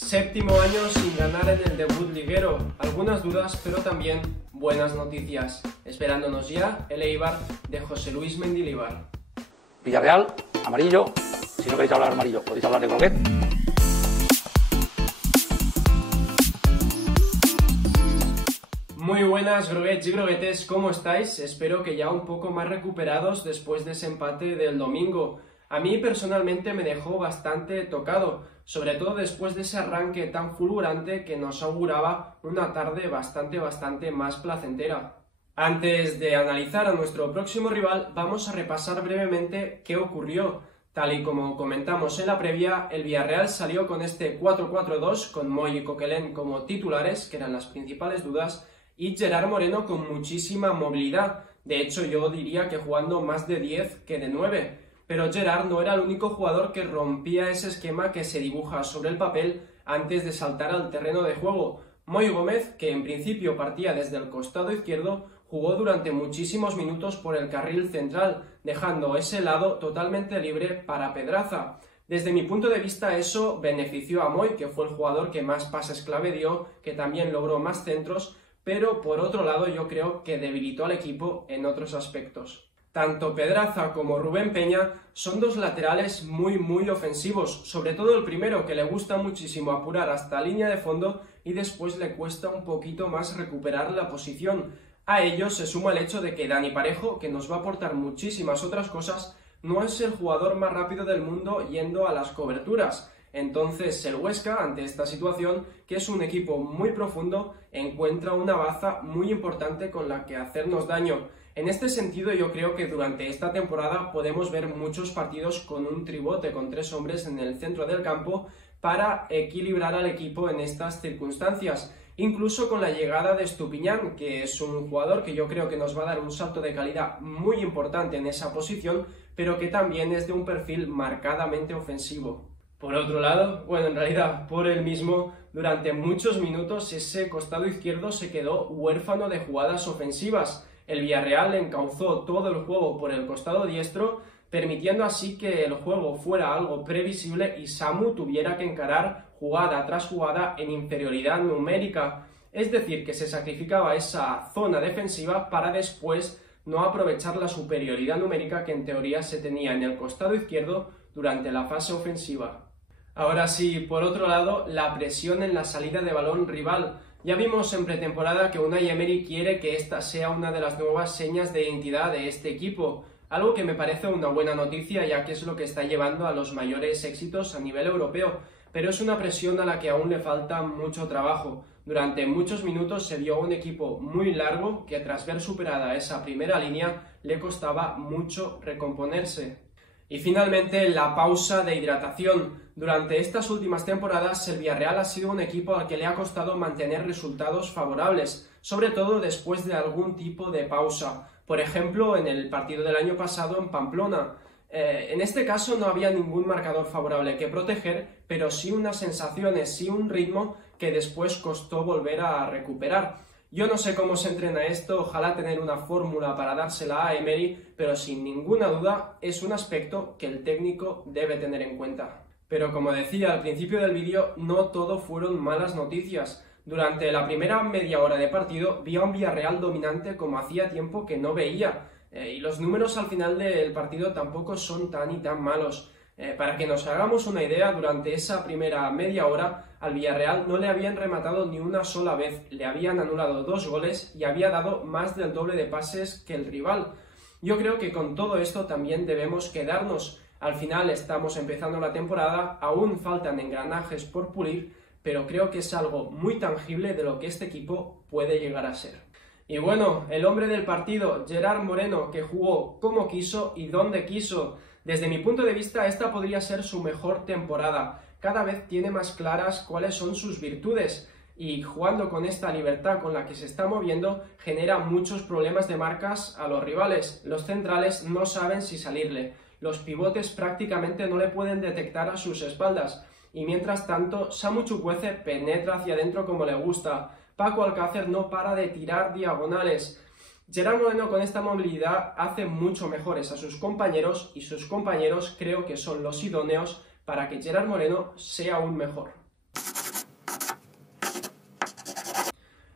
Séptimo año sin ganar en el debut liguero, algunas dudas pero también buenas noticias. Esperándonos ya el Eibar de José Luis Mendilibar. Villarreal, amarillo. Si no queréis hablar amarillo, podéis hablar de croquet. Muy buenas, groguets y groguetes, ¿cómo estáis? Espero que ya un poco más recuperados después de ese empate del domingo. A mí personalmente me dejó bastante tocado, sobre todo después de ese arranque tan fulgurante que nos auguraba una tarde bastante más placentera. Antes de analizar a nuestro próximo rival, vamos a repasar brevemente qué ocurrió. Tal y como comentamos en la previa, el Villarreal salió con este 4-4-2 con Moy y Coquelin como titulares, que eran las principales dudas, y Gerard Moreno con muchísima movilidad. De hecho, yo diría que jugando más de 10 que de 9. Pero Gerard no era el único jugador que rompía ese esquema que se dibuja sobre el papel antes de saltar al terreno de juego. Moy Gómez, que en principio partía desde el costado izquierdo, jugó durante muchísimos minutos por el carril central, dejando ese lado totalmente libre para Pedraza. Desde mi punto de vista eso benefició a Moy, que fue el jugador que más pases clave dio, que también logró más centros, pero por otro lado yo creo que debilitó al equipo en otros aspectos. Tanto Pedraza como Rubén Peña son dos laterales muy ofensivos, sobre todo el primero, que le gusta muchísimo apurar hasta línea de fondo y después le cuesta un poquito más recuperar la posición. A ello se suma el hecho de que Dani Parejo, que nos va a aportar muchísimas otras cosas, no es el jugador más rápido del mundo yendo a las coberturas. Entonces el Huesca, ante esta situación, que es un equipo muy profundo, encuentra una baza muy importante con la que hacernos daño. En este sentido yo creo que durante esta temporada podemos ver muchos partidos con un tribote, con 3 hombres en el centro del campo para equilibrar al equipo en estas circunstancias. Incluso con la llegada de Estupiñán, que es un jugador que yo creo que nos va a dar un salto de calidad muy importante en esa posición, pero que también es de un perfil marcadamente ofensivo. Por otro lado, bueno, en realidad por él mismo, durante muchos minutos ese costado izquierdo se quedó huérfano de jugadas ofensivas. El Villarreal encauzó todo el juego por el costado diestro, permitiendo así que el juego fuera algo previsible y Samu tuviera que encarar jugada tras jugada en inferioridad numérica. Es decir, que se sacrificaba esa zona defensiva para después no aprovechar la superioridad numérica que en teoría se tenía en el costado izquierdo durante la fase ofensiva. Ahora sí, por otro lado, la presión en la salida de balón rival. Ya vimos en pretemporada que Unai Emery quiere que esta sea una de las nuevas señas de identidad de este equipo, algo que me parece una buena noticia ya que es lo que está llevando a los mayores éxitos a nivel europeo, pero es una presión a la que aún le falta mucho trabajo. Durante muchos minutos se vio un equipo muy largo que tras ver superada esa primera línea le costaba mucho recomponerse. Y finalmente la pausa de hidratación. Durante estas últimas temporadas el Villarreal ha sido un equipo al que le ha costado mantener resultados favorables, sobre todo después de algún tipo de pausa. Por ejemplo, en el partido del año pasado en Pamplona. En este caso no había ningún marcador favorable que proteger, pero sí unas sensaciones, sí un ritmo que después costó volver a recuperar. Yo no sé cómo se entrena esto, ojalá tener una fórmula para dársela a Emery, pero sin ninguna duda es un aspecto que el técnico debe tener en cuenta. Pero como decía al principio del vídeo, no todo fueron malas noticias. Durante la primera media hora de partido vi a un Villarreal dominante como hacía tiempo que no veía, y los números al final del partido tampoco son tan malos. Para que nos hagamos una idea, durante esa primera media hora al Villarreal no le habían rematado ni una sola vez, le habían anulado 2 goles y había dado más del doble de pases que el rival. Yo creo que con todo esto también debemos quedarnos. Al final estamos empezando la temporada, aún faltan engranajes por pulir, pero creo que es algo muy tangible de lo que este equipo puede llegar a ser. Y bueno, el hombre del partido, Gerard Moreno, que jugó como quiso y donde quiso. Desde mi punto de vista, esta podría ser su mejor temporada. Cada vez tiene más claras cuáles son sus virtudes y jugando con esta libertad con la que se está moviendo genera muchos problemas de marcas a los rivales. Los centrales no saben si salirle, los pivotes prácticamente no le pueden detectar a sus espaldas y mientras tanto Samu Chukwueze penetra hacia adentro como le gusta. Paco Alcácer no para de tirar diagonales. Gerard Moreno con esta movilidad hace mucho mejores a sus compañeros y sus compañeros creo que son los idóneos para que Gerard Moreno sea aún mejor.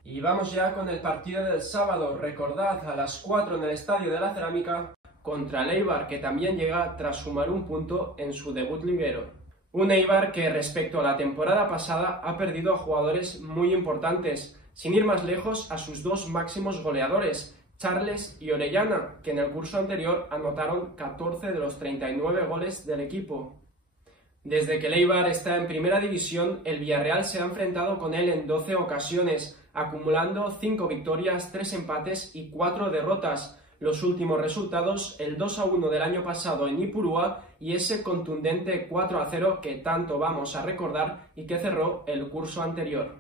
Y vamos ya con el partido del sábado. Recordad, a las 4 en el Estadio de la Cerámica contra el Eibar, que también llega tras sumar un punto en su debut liguero. Un Eibar que respecto a la temporada pasada ha perdido a jugadores muy importantes, sin ir más lejos a sus dos máximos goleadores, Charles y Orellana, que en el curso anterior anotaron 14 de los 39 goles del equipo. Desde que el Eibar está en primera división, el Villarreal se ha enfrentado con él en 12 ocasiones, acumulando 5 victorias, 3 empates y 4 derrotas. Los últimos resultados, el 2-1 del año pasado en Ipurúa y ese contundente 4-0 que tanto vamos a recordar y que cerró el curso anterior.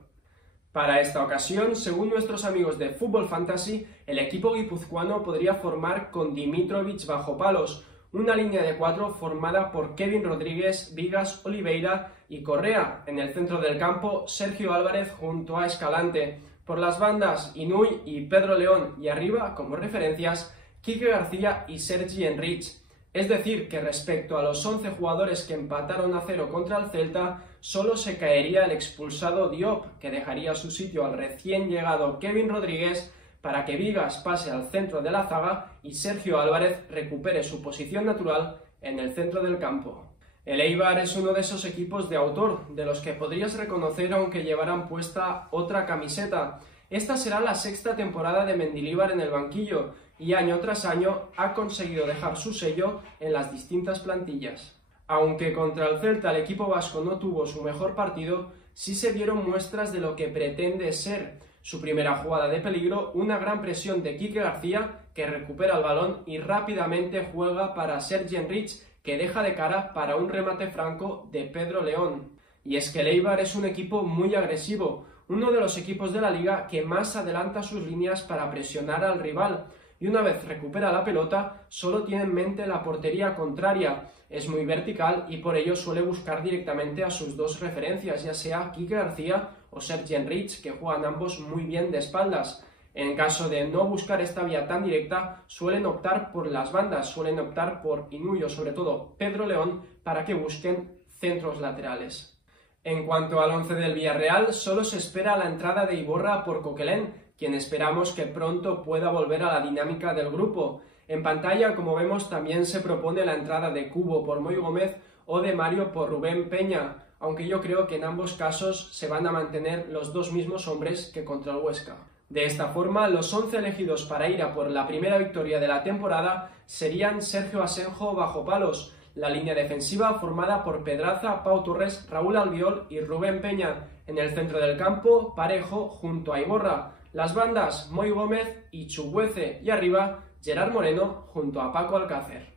Para esta ocasión, según nuestros amigos de Fútbol Fantasy, el equipo guipuzcoano podría formar con Dimitrovic bajo palos, una línea de 4 formada por Kevin Rodríguez, Vigas, Oliveira y Correa. En el centro del campo, Sergio Álvarez junto a Escalante. Por las bandas, Inui y Pedro León. Y arriba, como referencias, Quique García y Sergi Enrich. Es decir, que respecto a los 11 jugadores que empataron a 0 contra el Celta, solo se caería el expulsado Diop, que dejaría su sitio al recién llegado Kevin Rodríguez, para que Vigas pase al centro de la zaga y Sergio Álvarez recupere su posición natural en el centro del campo. El Eibar es uno de esos equipos de autor, de los que podrías reconocer aunque llevaran puesta otra camiseta. Esta será la sexta temporada de Mendilibar en el banquillo y año tras año ha conseguido dejar su sello en las distintas plantillas. Aunque contra el Celta el equipo vasco no tuvo su mejor partido, sí se vieron muestras de lo que pretende ser. Su primera jugada de peligro, una gran presión de Quique García, que recupera el balón y rápidamente juega para Sergi Enrich, que deja de cara para un remate franco de Pedro León. Y es que el Eibar es un equipo muy agresivo, uno de los equipos de la liga que más adelanta sus líneas para presionar al rival, y una vez recupera la pelota, solo tiene en mente la portería contraria. Es muy vertical y por ello suele buscar directamente a sus dos referencias, ya sea Quique García o Sergi Enrich, que juegan ambos muy bien de espaldas. En caso de no buscar esta vía tan directa, suelen optar por las bandas, suelen optar por Inui o sobre todo Pedro León para que busquen centros laterales. En cuanto al once del Villarreal, solo se espera la entrada de Iborra por Coquelin, quien esperamos que pronto pueda volver a la dinámica del grupo. En pantalla, como vemos, también se propone la entrada de Cubo por Moi Gómez o de Mario por Rubén Peña, aunque yo creo que en ambos casos se van a mantener los dos mismos hombres que contra el Huesca. De esta forma, los 11 elegidos para ir a por la primera victoria de la temporada serían Sergio Asenjo bajo palos, la línea defensiva formada por Pedraza, Pau Torres, Raúl Albiol y Rubén Peña, en el centro del campo, Parejo junto a Iborra, las bandas Moi Gómez y Chuguece y arriba Gerard Moreno junto a Paco Alcácer.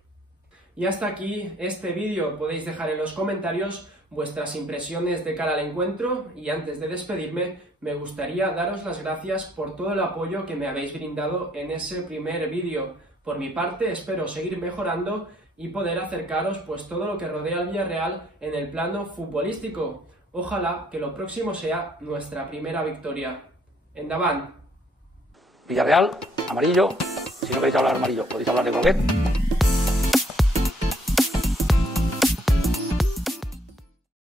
Y hasta aquí este vídeo. Podéis dejar en los comentarios vuestras impresiones de cara al encuentro y antes de despedirme me gustaría daros las gracias por todo el apoyo que me habéis brindado en ese primer vídeo. Por mi parte espero seguir mejorando y poder acercaros pues todo lo que rodea al Villarreal en el plano futbolístico. Ojalá que lo próximo sea nuestra primera victoria. Endavant. Villarreal, amarillo. Si no queréis hablar amarillo, podéis hablar de croquet.